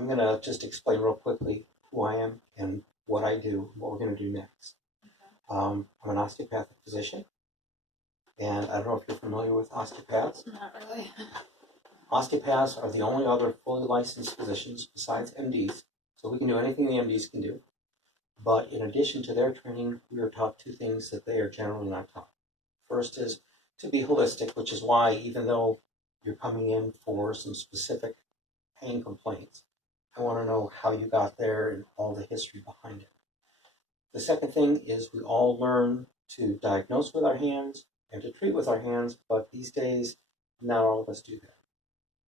I'm going to just explain real quickly who I am and what I do, what we're going to do next. I'm an osteopathic physician, and I don't know if you're familiar with osteopaths. Not really. Osteopaths are the only other fully licensed physicians besides MDs, so we can do anything the MDs can do. But in addition to their training, we are taught two things that they are generally not taught. First is to be holistic, which is why even though you're coming in for some specific pain complaints, I want to know how you got there and all the history behind it. The second thing is we all learn to diagnose with our hands and to treat with our hands, but these days, not all of us do that.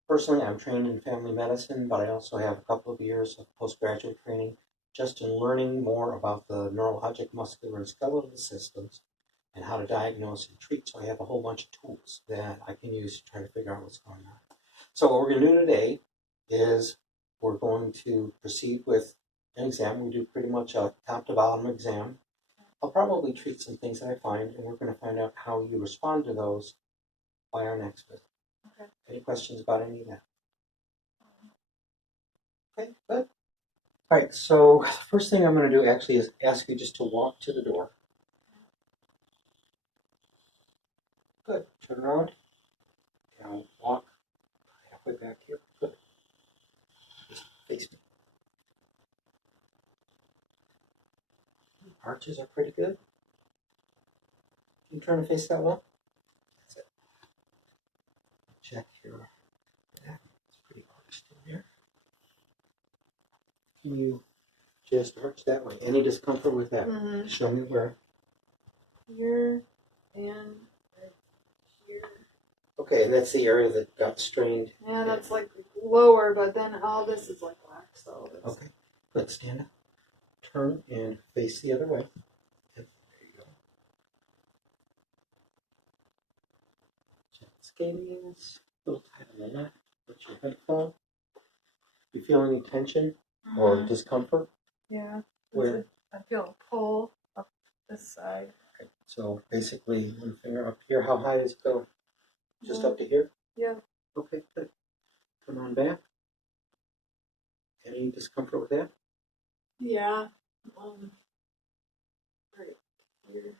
Personally, I'm trained in family medicine, but I also have a couple of years of postgraduate training just in learning more about the neurologic, muscular, and skeletal systems and how to diagnose and treat. So I have a whole bunch of tools that I can use to try to figure out what's going on. So what we're going to do today is we're going to proceed with an exam. We do pretty much a top to bottom exam. I'll probably treat some things that I find, and we're going to find out how you respond to those by our next visit. Okay. Any questions about any of that? Okay, good. All right, so the first thing I'm going to do actually is ask you just to walk to the door. Good. Turn around. Now walk halfway back here. Good. Just face me. Arches are pretty good. Can you turn and face that well? That's it. Check your back. It's pretty arched in there. Can you just arch that way? Any discomfort with that? Mm-hmm. Show me where. Here and right here. Okay, and that's the area that got strained. Yeah, that's like lower, but then all this is like wax. So it's... Okay, good. Stand up. Turn and face the other way. Yep, there you go. Just gaze. A little tight on the neck. Let your head fall. Do you feel any tension or discomfort? Yeah. Where? I feel a pull up this side. Okay, so basically one finger up here. How high does it go? Just up to here? Yeah. Okay, good. Come on back. Any discomfort with that? Yeah. Right here.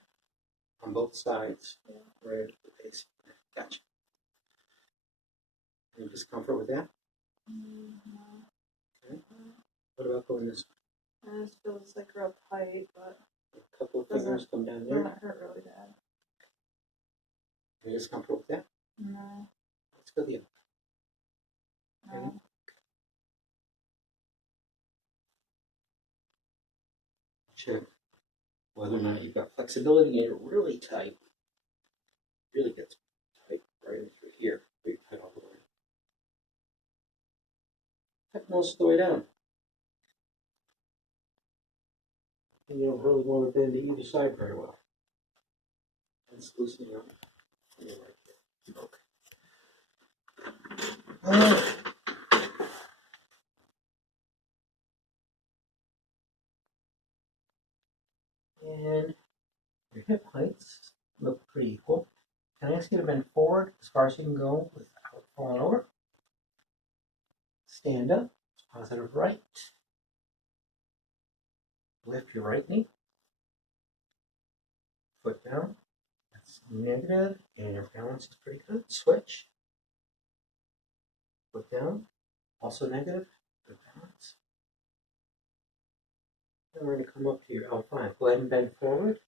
On both sides? Yeah. Right at the base. Gotcha. Any discomfort with that? No. Okay. What about going this way? It just feels like real tight, but A couple of fingers come down it there. doesn't hurt really bad. Any discomfort with that? No. Let's go the other. No. Check whether or not you've got flexibility and you're really tight. Really gets tight right in through here. Pretty tight all the way. Tight most of the way down. And you don't really want to bend to either side very well. It's loosening up. Right here. Okay. And your hip heights look pretty equal. Can I ask you to bend forward as far as you can go without falling over? Stand up. Positive right. Lift your right knee. Foot down. That's negative, and your balance is pretty good. Switch. Foot down. Also negative. Good balance. Then we're going to come up to your L5. Go ahead and bend forward.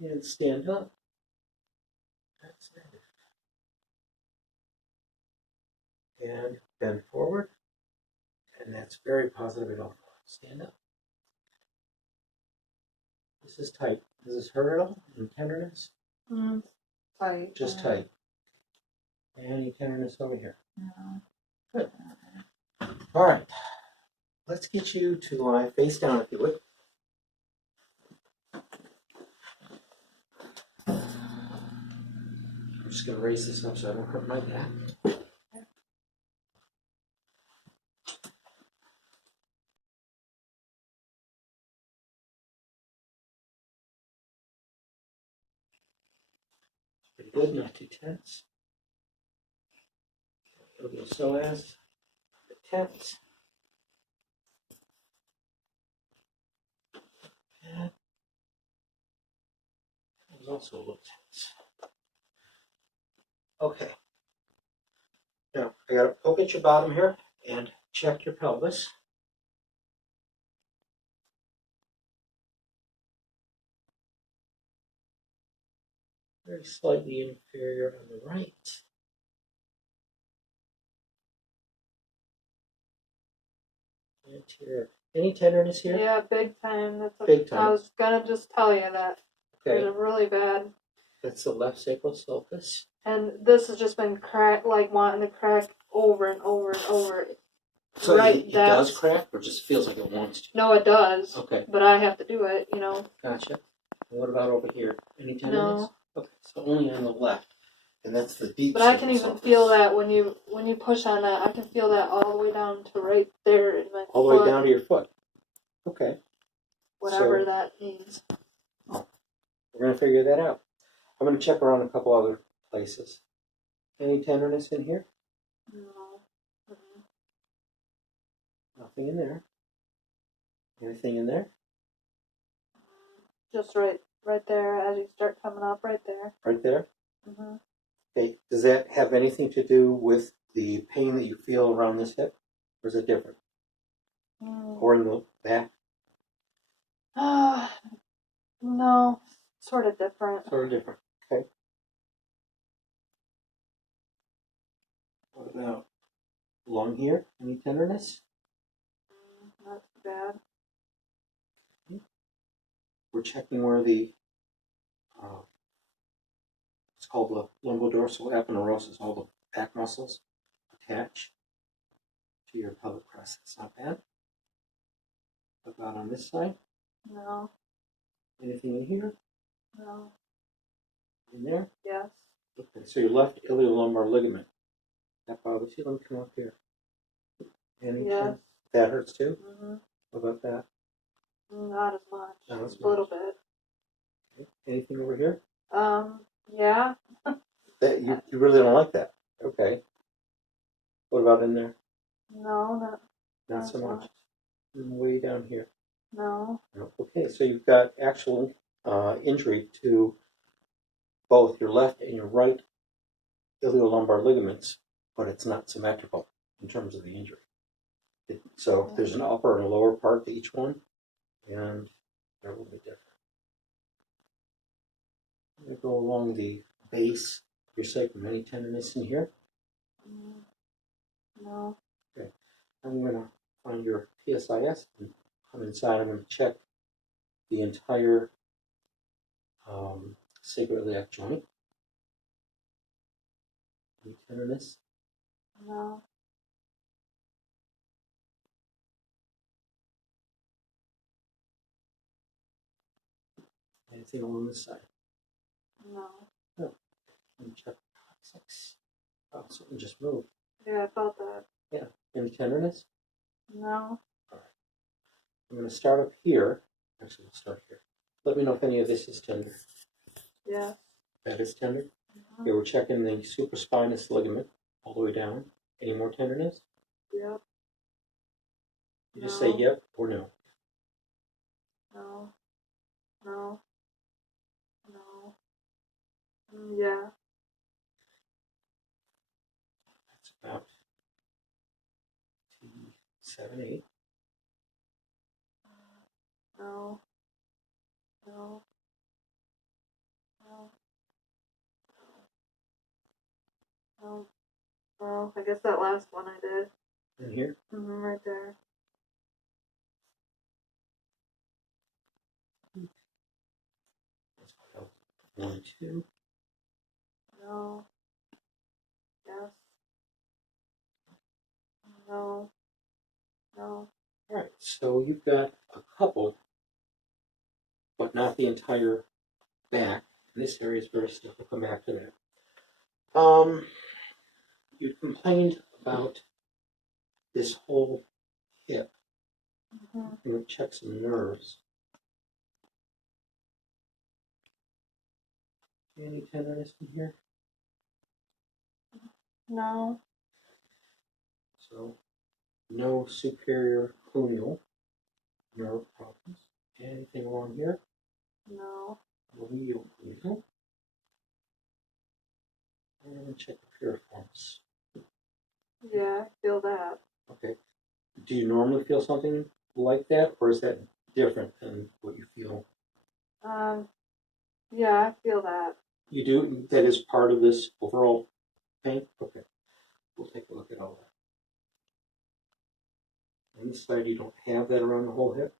And stand up. That's negative. And bend forward. And that's very positive at all. Stand up. This is tight. Does this hurt at all? Any tenderness? Tight. Just tight. Any tenderness over here? No. Good. All right. Let's get you to lie face down if you would. I'm just going to raise this up so I don't hurt my back. Pretty good, not too tense. It'll be a psoas. tense. That was also a little tense. Okay. Now, I gotta poke at your bottom here and check your pelvis. Very slightly inferior on the right. Anterior. Any tenderness here? Yeah, big time. Big time. I was gonna just tell you that. Okay. There's a really bad. That's the left sacral sulcus. And this has just been crack, like wanting to crack over and over and over. So right, it does crack, or just feels like it wants to? No, it does. Okay. But I have to do it, you know. Gotcha. And what about over here? Any tenderness? No. Okay, so only on the left, and that's the deep. But I can even feel that when you push on that. I can feel that all the way down to right there in my all the foot. way down to your foot. Okay. Whatever So, that means. we're gonna figure that out. I'm gonna check around a couple other places. Any tenderness in here? No. Mm-mm. Nothing in there. Anything in there? Just right there as you start coming up, right there. Right there? Mm-hmm. Okay. Does that have anything to do with the pain that you feel around this hip? Or is it different? Or in the back? No, sort of different. Sort of different. Okay. What about along here? Any tenderness? Not too bad. We're checking where the it's called the lumbodorsal aponeurosis, all the back muscles attach to your pelvic crest. That's not bad. What about on this side? No. Anything in here? No. In there? Yes. Okay, so your left iliolumbar ligament. That bothers you? Let me come up here. Yes. That hurts too? Mm-hmm. What about that? Not as much. Not as Just a little much. bit. Okay. Anything over here? Yeah. That you really don't like that. Okay. What about in there? No, Not so much. And way down here. No. No. Okay, so you've got actual injury to both your left and your right iliolumbar ligaments, but it's not symmetrical in terms of the injury. So there's an upper and a lower part to each one, and they're a little bit different. I'm going to go along the base of your sacrum. Any tenderness in here? No. Okay. I'm going to find your PSIS and come inside. I'm going to check the entire sacroiliac joint. Any tenderness? No. Anything along this side? No. No. Let me check the coccyx. Oh, something just moved. Yeah, I felt that. Yeah. Any tenderness? No. All right. I'm going to start up here. Actually, we'll start here. Let me know if any of this is tender. Yeah. That is tender. Mm-hmm. Okay, we're checking the supraspinous ligament all the way down. Any more tenderness? Yep. You just say yep or no. No. No. No. Yeah. That's about T7, 8. No. No. No. No. Well, I guess that last one I did. In here? Right there. That's about 1, 2. No. Yes. No. No. All right, so you've got a couple, but not the entire back. This area is very stiff. We'll come back to that. You complained about this whole hip. Mm-hmm. I'm going to check some nerves. Any tenderness in here? No. So no superior cluneal nerve problems. Anything wrong here? No. Medial cluneal. And check the piriformis. Yeah, I feel that. Okay. Do you normally feel something like that, or is that different than what you feel? Yeah, I feel that. You do? That is part of this overall pain? Okay. We'll take a look at all that. On this side, you don't have that around the whole hip?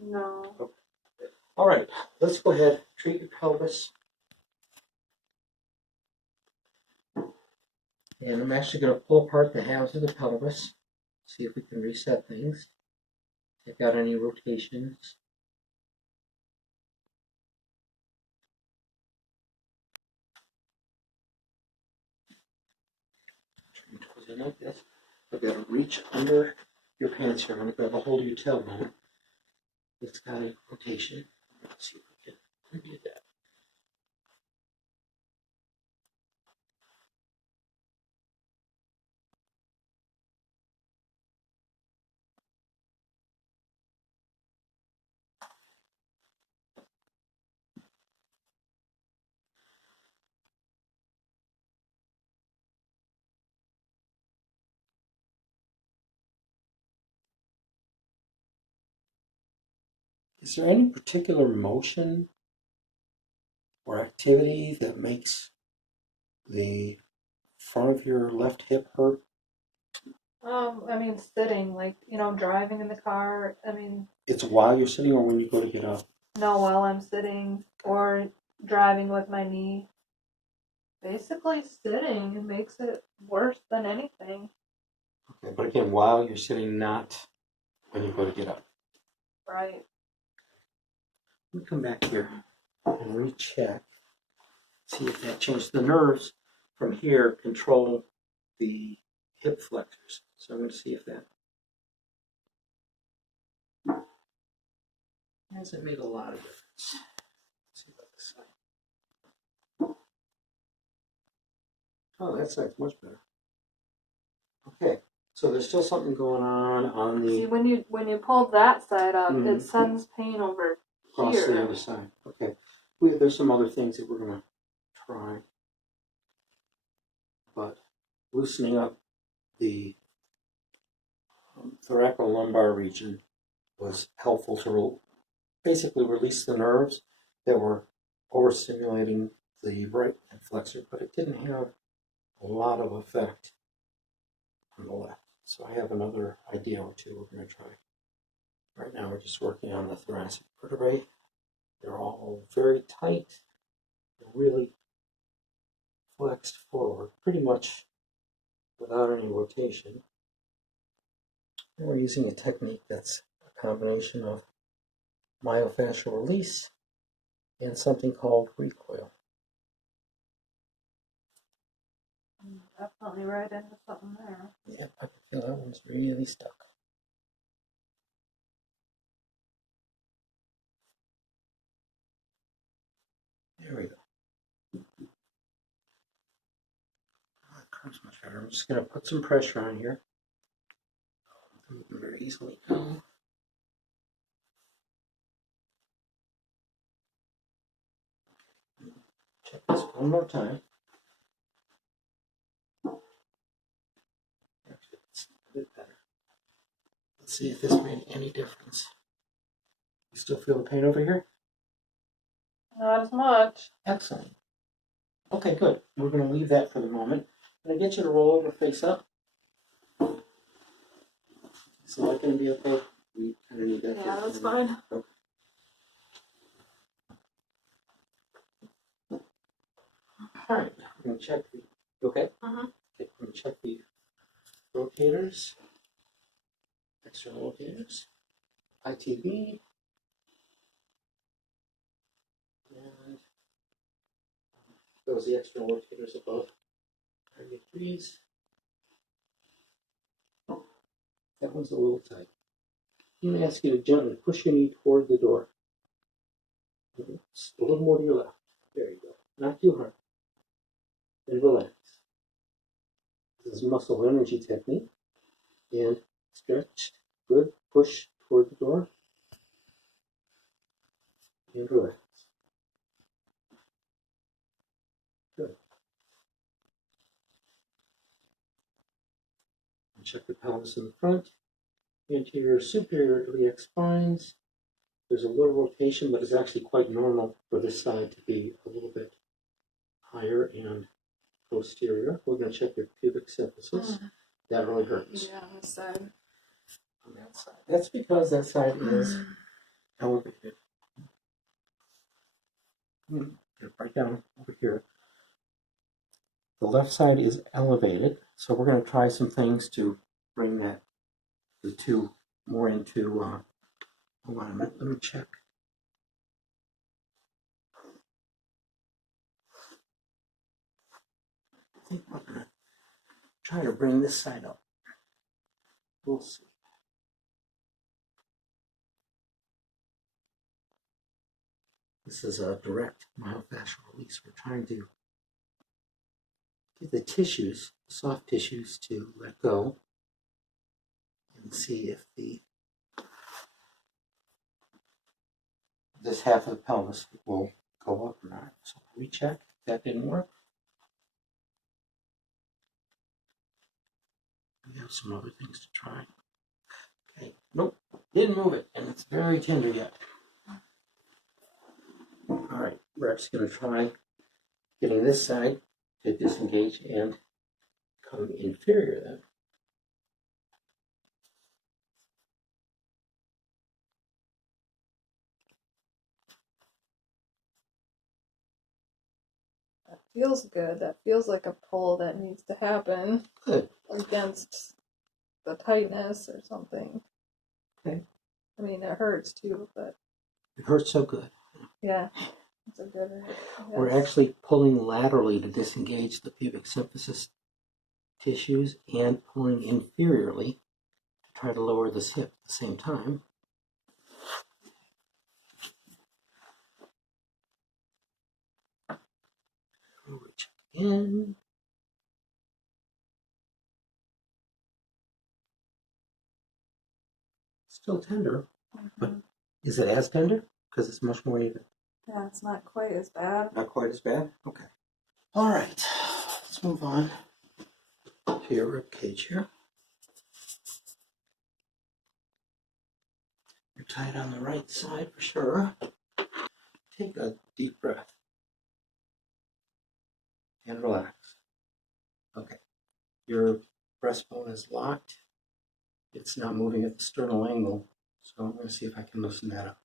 No. Okay. All right. Let's go ahead. Treat your pelvis. And I'm actually going to pull apart the halves of the pelvis. See if we can reset things. Take out any rotations. Turn your toes in like this. I've got to reach under your pants here. I'm going to grab a hold of your tailbone. It's got a rotation. Let's see if we can get that. Is there any particular motion or activity that makes the front of your left hip hurt? I mean, sitting, like, driving in the car. I mean, It's while you're sitting or when you go to get up? no, while I'm sitting or driving with my knee. Basically, sitting, it makes it worse than anything. Okay, but again, while you're sitting, not when you go to get up. Right. Let me come back here and recheck. See if that changed. The nerves from here control the hip flexors. So I'm going to see if that hasn't made a lot of difference. Let's see about this side. Oh, that side's much better. Okay, so there's still something going on the See, when you pull that side up, Mhm. it sends pain over across here. the other side. Okay, there's some other things that we're going to try, but loosening up the thoracolumbar region was helpful to basically release the nerves that were overstimulating the right hip flexor, but it didn't have a lot of effect on the left. So I have another idea or two we're going to try. Right now we're just working on the thoracic vertebrae. They're all very tight, really flexed forward, pretty much without any rotation. And we're using a technique that's a combination of myofascial release and something called recoil. Definitely right into something there. Yeah, I can feel that one's really stuck. There we go. Oh, it comes much better. I'm just going to put some pressure on here. Very easily. Check this one more time. Actually, it's a bit better. Let's see if this made any difference. You still feel the pain over here? Not as much. Excellent. Okay, good. We're going to leave that for the moment. Can I get you to roll over face up? Is that going to be okay? We kind of need that. Yeah, that's fine. Okay. All right. I'm going to check the. Okay? Uh-huh. Okay, I'm going to check the rotators, external rotators, ITB, and those are the external rotators above 30 degrees. That one's a little tight. I'm going to ask you to gently push your knee toward the door. A little more to your left. There you go. Not too hard. And relax. This is muscle energy technique. And it's stretched. Good. Push toward the door. And relax. Good. And check the pelvis in the front. Anterior superior iliac spines. There's a little rotation, but it's actually quite normal for this side to be a little bit higher and posterior. We're going to check your pubic symphysis. That really hurts. Yeah, on this side. On that side. That's because that side is elevated. Get it right down over here. The left side is elevated, so we're going to try some things to bring that the two more into. Hold on a minute. Let me check. I think we're going to try to bring this side up. We'll see. This is a direct myofascial release. We're trying to get the tissues, the soft tissues, to let go and see if this half of the pelvis will go up or not. So recheck. That didn't work. We have some other things to try. Okay. Nope. Didn't move it, and it's very tender yet. All right. We're actually going to try getting this side to disengage and come inferior then. That feels good. That feels like a pull that needs to happen. Good. Against the tightness or something. Okay. I mean, it hurts too, but. It hurts so good. Yeah. It's a good. We're actually pulling laterally to disengage the pubic symphysis tissues and pulling inferiorly to try to lower this hip at the same time. We'll reach in. Still tender, but is it as tender? Because it's much more even. Yeah, it's not quite as bad. Not quite as bad? Okay. All right. Let's move on to your rib cage here. You're tight on the right side for sure. Take a deep breath and relax. Okay. Your breastbone is locked. It's not moving at the sternal angle, so I'm going to see if I can loosen that up.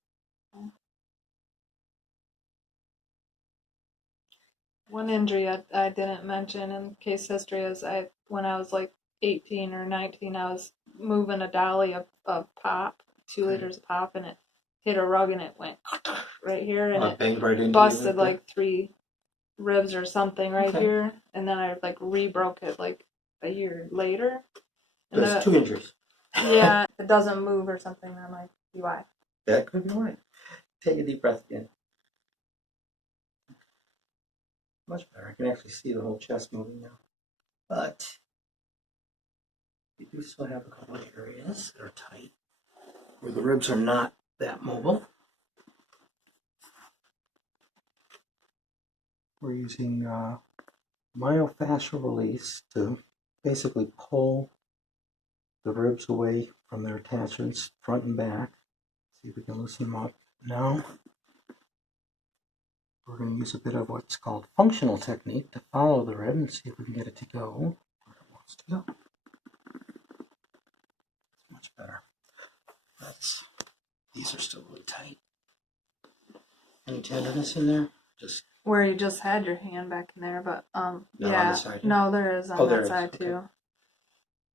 One injury I didn't mention in case history is when I was like 18 or 19, I was moving a dolly of pop, 2 liters of pop, and it hit a rug and it went right here, and it Banged right into busted you like 3 ribs or something right Okay. here, and then I like re-broke it like a year later. And There's 2 injuries. Yeah, it doesn't move or something. That might be why. That could be why. Take a deep breath again. Much better. I can actually see the whole chest moving now. But you do still have a couple of areas that are tight where the ribs are not that mobile. We're using myofascial release to basically pull the ribs away from their attachments, front and back. See if we can loosen them up. Now, we're going to use a bit of what's called functional technique to follow the rib and see if we can get it to go where it wants to go. It's much better. These are still really tight. Any tenderness in there? Just where you just had your hand back in there, but on yeah, the side, no, there is on that side too.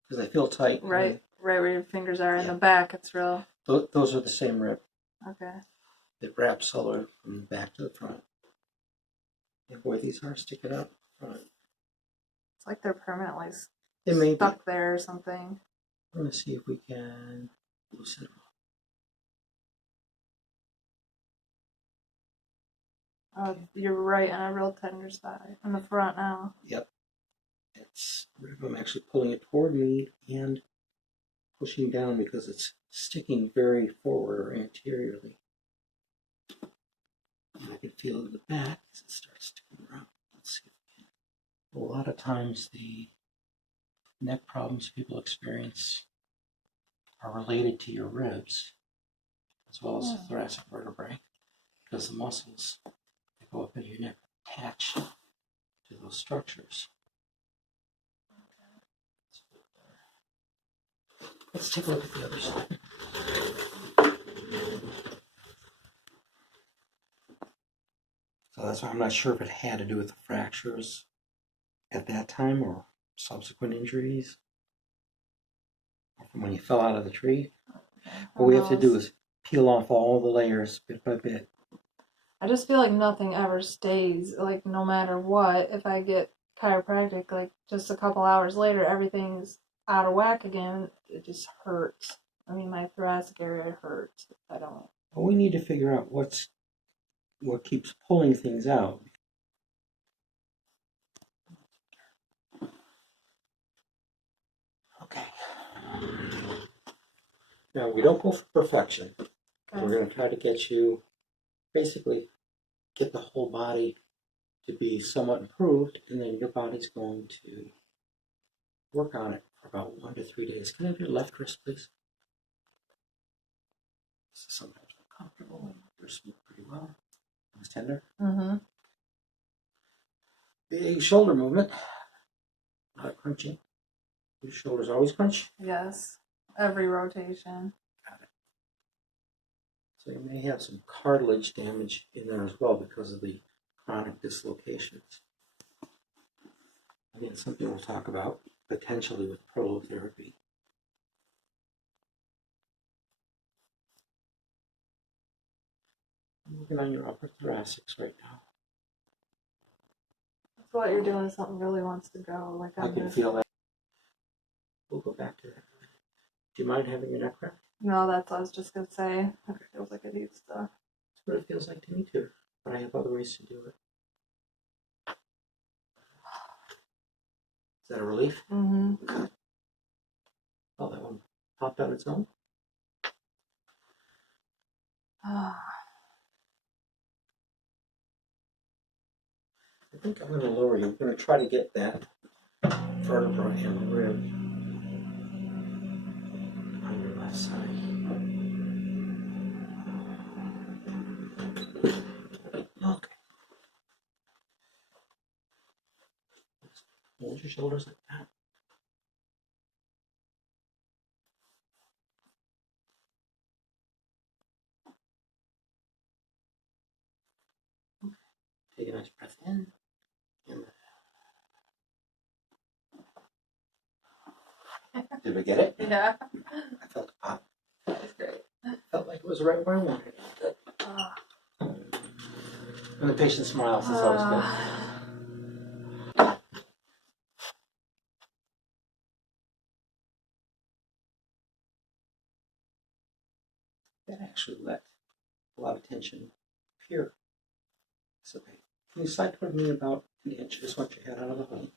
Because they feel tight. Right where your fingers are in Yeah. the back. It's real. Those are the same rib. Okay. It wraps all the way from the back to the front. And boy, these are sticking up front. It's like they're permanently They may stuck there or something. We're going to see if we can loosen them up. Oh, you're right on a real tender spot in the front now. Yep. I'm actually pulling it toward me and pushing down because it's sticking very forward or anteriorly. And I can feel it in the back as it starts to come around. Let's see if we can. A lot of times the neck problems people experience are related to your ribs as well as the thoracic vertebrae, because the muscles that go up in your neck attach to those structures. Let's take a look at the other side. So that's why I'm not sure if it had to do with the fractures at that time or subsequent injuries or from when you fell out of the tree. What we have to do is peel off all the layers bit by bit. I just feel like nothing ever stays, like no matter what. If I get chiropractic, like just a couple hours later, everything's out of whack again. It just hurts. I mean, my thoracic area hurts. I don't. Well, we need to figure out what keeps pulling things out. Okay. Now, we don't go for perfection. Okay. We're going to try to get you, basically, get the whole body to be somewhat improved, and then your body's going to work on it for about 1 to 3 days. Can I have your left wrist, please? This is sometimes uncomfortable. Yours moved pretty well. It was tender. Mm-hmm. Big shoulder movement. Not crunching. Your shoulders always crunch. Yes. Every rotation. Got it. So you may have some cartilage damage in there as well because of the chronic dislocations. Again, something we'll talk about potentially with prolotherapy. I'm working on your upper thoracics right now. That's what you're doing. Something really wants to go. Like I can feel that. We'll go back to that. Do you mind having your neck cracked? No, that's what I was just gonna say. It feels like it needs to. That's what it feels like to me too. But I have other ways to do it. Is that a relief? Mm-hmm. Oh, that one popped on its own? I think I'm going to lower you. I'm going to try to get that vertebra and rib on your left side. Okay. Hold your shoulders like that. Okay. Take a nice breath in and did we get it? Yeah. I felt a pop. That's great. Felt like it was right where I wanted it. Good. When the patient smiles, it's always good. That actually let a lot of tension appear. It's okay. Can you slide toward me about an inch? Just want your head out of the hole.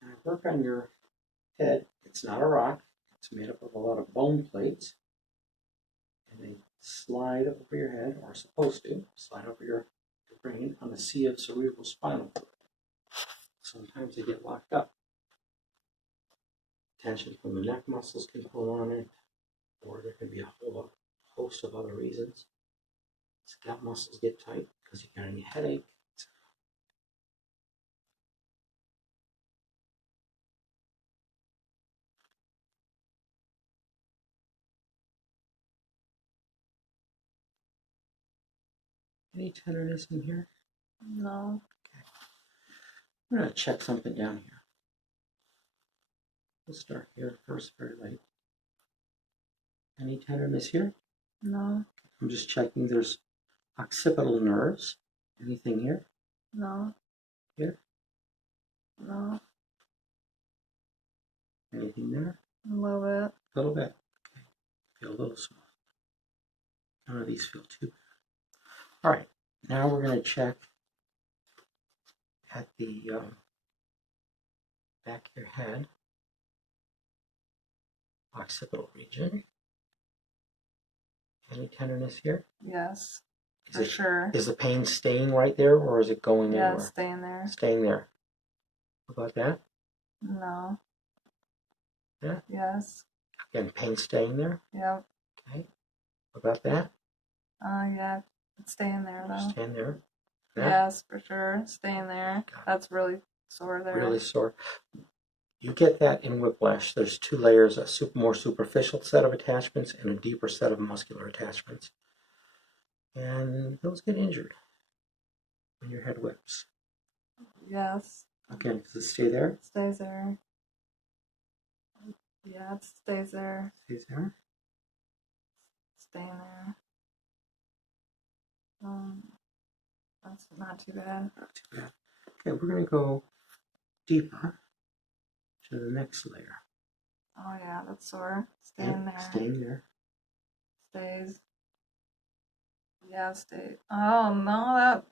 And I work on your head. It's not a rock. It's made up of a lot of bone plates. And they slide over your head, or are supposed to, slide over your brain on a sea of cerebral spinal fluid. Sometimes they get locked up. Tension from the neck muscles can pull on it, or there can be a whole host of other reasons. Scalp muscles get tight because you got any headache. Any tenderness in here? No. Okay. I'm going to check something down here. We'll start here first, very light. Any tenderness here? No. I'm just checking. There's occipital nerves. Anything here? No. Here? No. Anything there? A little bit. A little bit. Okay. Feel a little soft. None of these feel too bad. All right. Now we're going to check at the back of your head, occipital region. Any tenderness here? Yes, Is for it, sure. Is the pain staying right there, or is it going Yeah, anywhere? staying there. Staying there. How about that? No. Yeah. Yes. Again, pain staying there. Yep. Okay. How about that? Yeah, it's staying there though. Staying there. That? Yes, for sure. Staying there. That's really sore there. Really sore. You get that in whiplash. There's two layers, a more superficial set of attachments and a deeper set of muscular attachments. And those get injured when your head whips. Yes. Again, does it stay there? It stays there. Yeah, it stays there. Stays there. Staying there. That's not too bad. Not too bad. Okay, we're going to go deeper to the next layer. Oh yeah, that's sore. Staying there. Staying there. Stays. Yeah, stay. Oh no, that.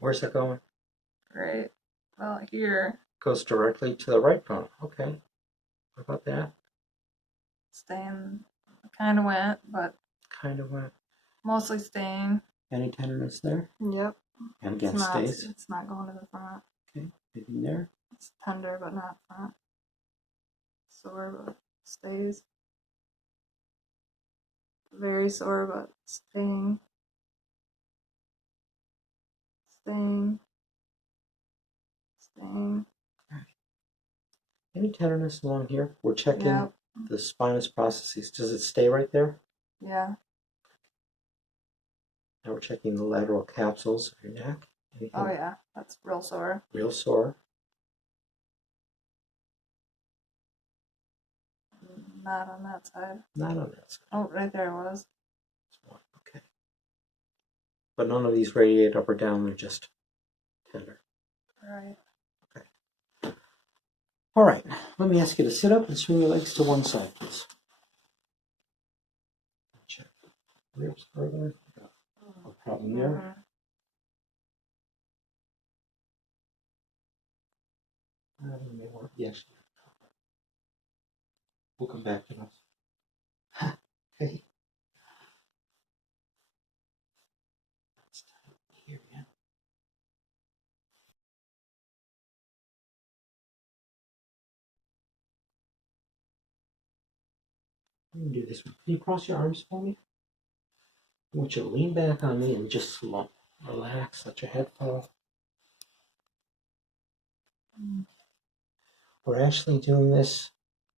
Where's that going? Great. Well, here. Goes directly to the right bone. Okay. What about that? Staying. Kind of went, but. Kind of went. Mostly staying. Any tenderness there? Yep. And again, stays. It's not going to the front. Okay. Maybe there. It's tender, but not front. Sore, but stays. Very sore, but staying. Staying. Staying. Any tenderness along here? We're checking Yep. the spinous processes. Does it stay right there? Yeah. Now we're checking the lateral capsules of your neck. Anything Oh yeah, that's real sore. real sore? Not on that side. Not on that side. Oh, right there it was. Okay. But none of these radiate up or down. They're just tender. Right. Okay. All right. Let me ask you to sit up and swing your legs to one side, please. Check. Ribs further. No problem there. May work. Yes. We'll come back to those. Okay. That's tight here, yeah. I'm gonna do this one. Can you cross your arms for me? I want you to lean back on me and just slump. Relax, let your head fall. We're actually doing this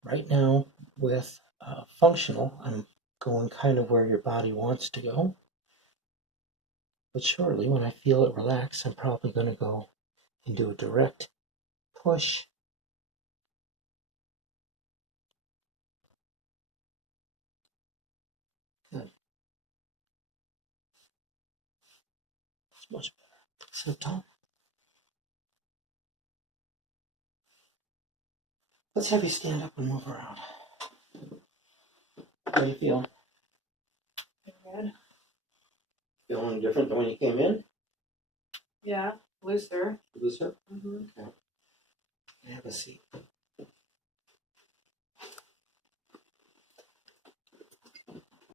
right now with functional. I'm going kind of where your body wants to go. But shortly, when I feel it relax, I'm probably going to go and do a direct push. Good. It's much better. Sit tall. Let's have you stand up and move around. How are you feeling? Good. Feeling different than when you came in? Yeah, looser. Looser? Mm-hmm. Okay. Have a seat.